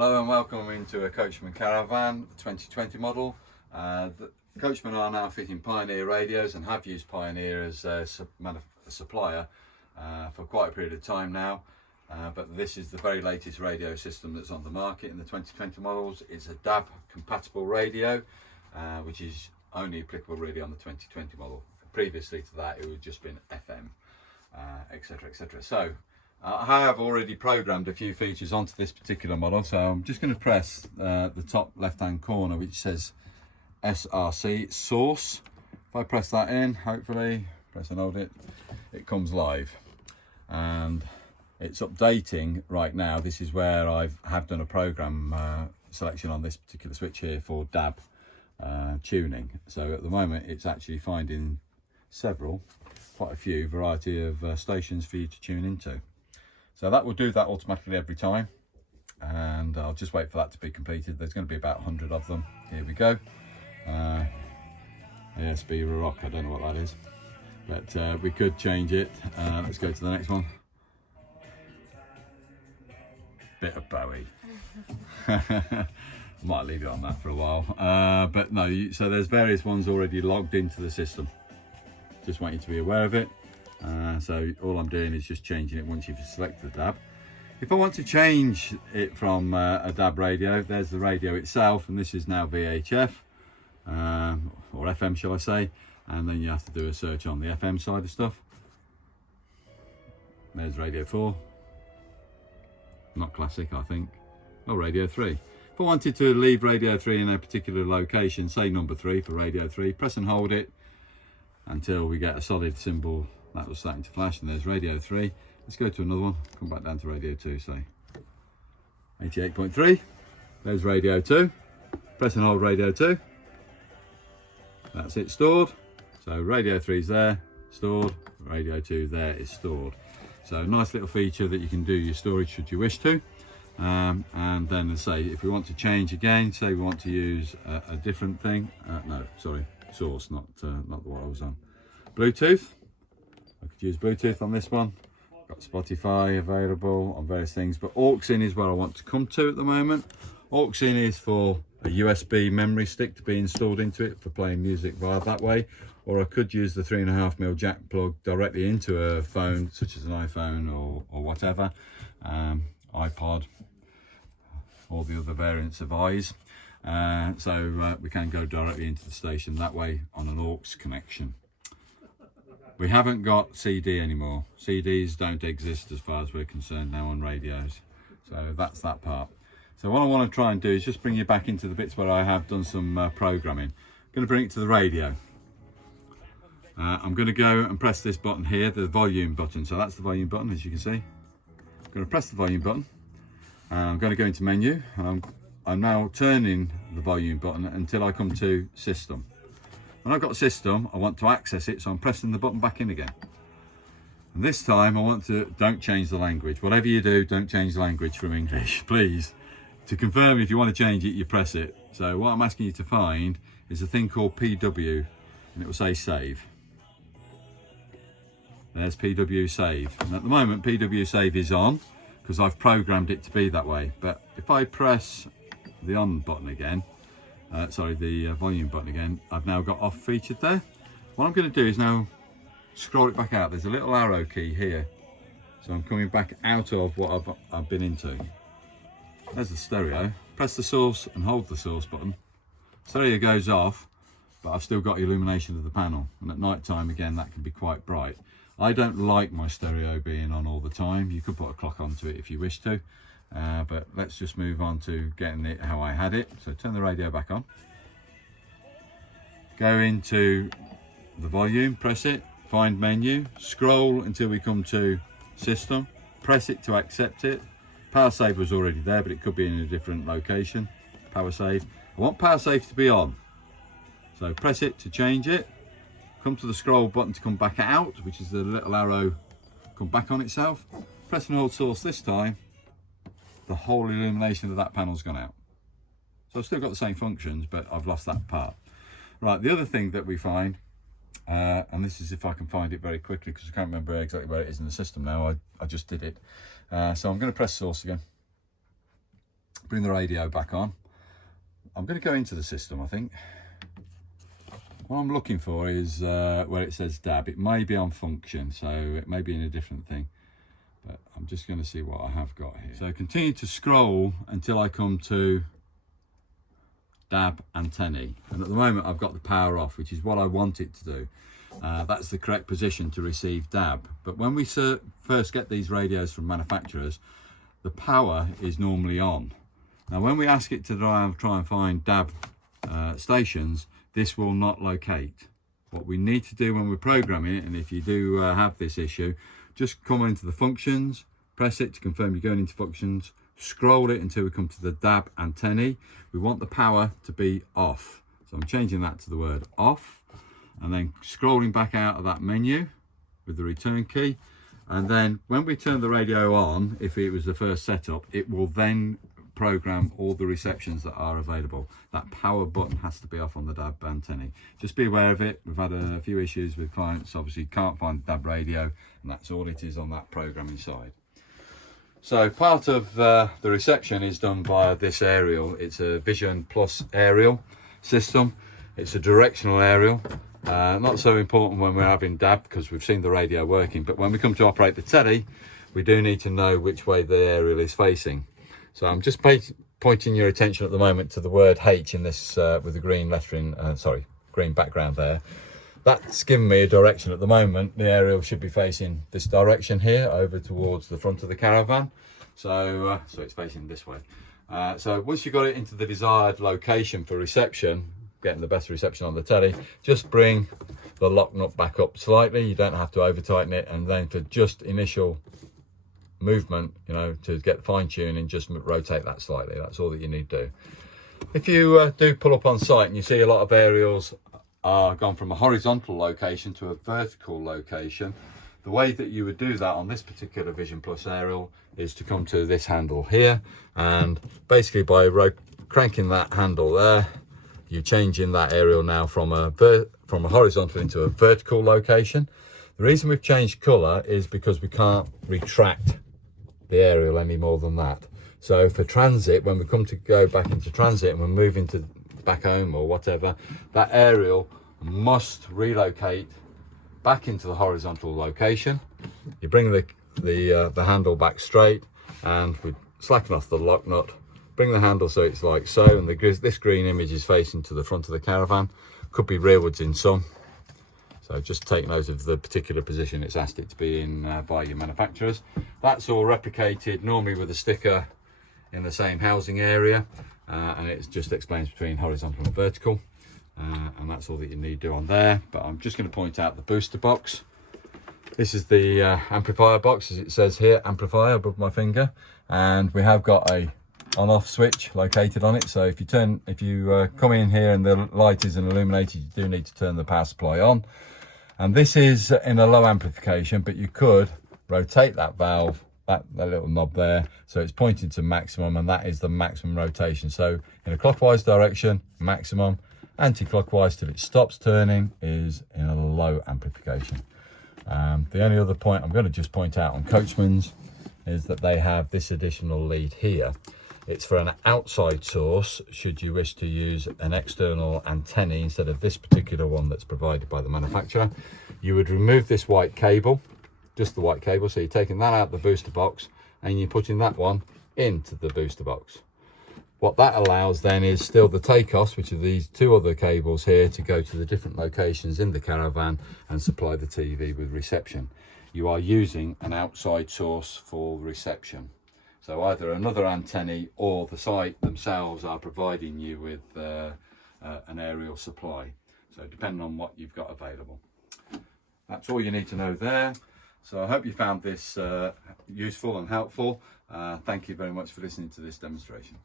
Hello and welcome into a Coachman Caravan 2020 model. The Coachman are now fitting Pioneer radios and have used Pioneer as a supplier for quite a period of time now. But this is the very latest radio system that's on the market in the 2020 models. It's a DAB compatible radio, which is only applicable really on the 2020 model. Previously to that, it would just been FM, etc, etc. So I have already programmed a few features onto this particular model, so I'm just going to press the top left hand corner which says SRC source. If I press that in, hopefully press and hold it, it comes live and it's updating right now. This is where I have done a program selection on this particular switch here for DAB tuning. So at the moment it's actually finding quite a few variety of stations for you to tune into. So that will do that automatically every time, and I'll just wait for that to be completed. There's going to be about 100 of them. Here we go. ASB Rock, I don't know what that is, but we could change it. Let's go to the next one. Bit of Bowie. Might leave it on that for a while, but no, so there's various ones already logged into the system. Just want you to be aware of it. So all I'm doing is just changing it once you've selected the DAB. If I want to change it from a DAB radio, there's the radio itself, and this is now VHF or FM shall I say, and then you have to do a search on the FM side of stuff. There's radio 4, not classic I think, or radio 3. If I wanted to leave radio 3 in a particular location, say number 3 for radio 3, press and hold it until we get a solid symbol that was starting to flash, and there's radio 3. Let's go to another one, come back down to radio 2, say 88.3. There's radio 2. Press and hold radio 2. That's it stored. So radio 3 is there, stored. Radio 2 there is stored. So nice little feature that you can do your storage should you wish to. And then let's say if we want to change again, say we want to use a different thing. No, sorry, source, not the one I was on. Bluetooth. I could use Bluetooth on this one. Got Spotify available on various things, but aux in is where I want to come to at the moment. Aux in is for a USB memory stick to be installed into it for playing music via that way, or I could use the 3.5mm jack plug directly into a phone such as an iPhone or whatever, iPod, all the other variants of eyes. So we can go directly into the station that way on an aux connection. We haven't got CD anymore. CDs don't exist as far as we're concerned now on radios. So that's that part. So what I want to try and do is just bring you back into the bits where I have done some programming. I'm going to bring it to the radio. I'm going to go and press this button here, the volume button. So that's the volume button, as you can see. I'm going to press the volume button. I'm going to go into menu. I'm now turning the volume button until I come to system. When I've got system, I want to access it, so I'm pressing the button back in again. And this time I want to, don't change the language. Whatever you do, don't change the language from English, please. To confirm if you want to change it, you press it. So what I'm asking you to find is a thing called PW, and it will say save. There's PW save. And at the moment, PW save is on, because I've programmed it to be that way. But if I press the on button again, the volume button again, I've now got off featured there. What I'm going to do is now scroll it back out. There's a little arrow key here, so I'm coming back out of what I've been into. There's the stereo. Press the source and hold the source button. Stereo goes off, but I've still got illumination of the panel, and at night time again that can be quite bright. I don't like my stereo being on all the time. You could put a clock onto it if you wish to. But let's just move on to getting it how I had it. So turn the radio back on, go into the volume, press it, find menu, scroll until we come to system, press it to accept it. Power save was already there, but it could be in a different location. Power save, I want power save to be on, so press it to change it. Come to the scroll button to come back out, which is the little arrow come back on itself. Press and hold source this time. The whole illumination of that panel's gone out. So I've still got the same functions, but I've lost that part. Right, the other thing that we find, and this is if I can find it very quickly because I can't remember exactly where it is in the system now. I just did it. So I'm going to press source again. bring the radio back on. I'm going to go into the system, I think. What I'm looking for is where it says DAB. It may be on function, so it may be in a different thing. But I'm just going to see what I have got here. So continue to scroll until I come to DAB antennae. And at the moment I've got the power off, which is what I want it to do. That's the correct position to receive DAB. But when we first get these radios from manufacturers, the power is normally on. Now when we ask it to try and find DAB stations, this will not locate. What we need to do when we're programming it, and if you do have this issue, just come into the functions, press it to confirm you're going into functions, scroll it until we come to the DAB antennae. We want the power to be off. So I'm changing that to the word off, and then scrolling back out of that menu with the return key. And then when we turn the radio on, if it was the first setup, it will then program all the receptions that are available. That power button has to be off on the DAB antennae. Just be aware of it. We've had a few issues with clients, obviously can't find the DAB radio, and that's all it is on that programming side. So part of the reception is done via this aerial. It's a Vision Plus aerial system. It's a directional aerial. Not so important when we're having DAB because we've seen the radio working, but when we come to operate the telly, we do need to know which way the aerial is facing. So I'm just pointing your attention at the moment to the word H in this with the green lettering, green background there. That's given me a direction at the moment. The aerial should be facing this direction here, over towards the front of the caravan. So it's facing this way. So once you've got it into the desired location for reception, getting the best reception on the telly, just bring the lock nut back up slightly. You don't have to over tighten it, and then for just initial movement, you know, to get fine tuning, just rotate that slightly. That's all that you need to do. If you do pull up on site and you see a lot of aerials are gone from a horizontal location to a vertical location, the way that you would do that on this particular Vision Plus aerial is to come to this handle here, and basically by cranking that handle there, you're changing that aerial now from a horizontal into a vertical location. The reason we've changed colour is because we can't retract the aerial any more than that. So for transit, when we come to go back into transit and we're moving to back home or whatever, that aerial must relocate back into the horizontal location. You bring the handle back straight, and we slacken off the lock nut, bring the handle so it's like so, and this green image is facing to the front of the caravan. Could be rearwards in some. So just take note of the particular position it's asked it to be in by your manufacturers. That's all replicated normally with a sticker in the same housing area, and it just explains between horizontal and vertical, and that's all that you need to do on there. But I'm just going to point out the booster box. This is the amplifier box, as it says here, amplifier above my finger, and we have got a on-off switch located on it. So if you come in here and the light isn't illuminated, you do need to turn the power supply on. And this is in a low amplification, but you could rotate that valve, that little knob there, so it's pointing to maximum, and that is the maximum rotation. So in a clockwise direction, maximum. Anti-clockwise till it stops turning is in a low amplification. The only other point I'm going to just point out on Coachman's is that they have this additional lead here. It's for an outside source should you wish to use an external antenna instead of this particular one that's provided by the manufacturer. You would remove this white cable, just the white cable, so you're taking that out of the booster box and you're putting that one into the booster box. What that allows then is still the takeoffs, which are these two other cables here, to go to the different locations in the caravan and supply the TV with reception. You are using an outside source for reception. So either another antenna or the site themselves are providing you with an aerial supply. So depending on what you've got available. That's all you need to know there. So I hope you found this useful and helpful. Thank you very much for listening to this demonstration.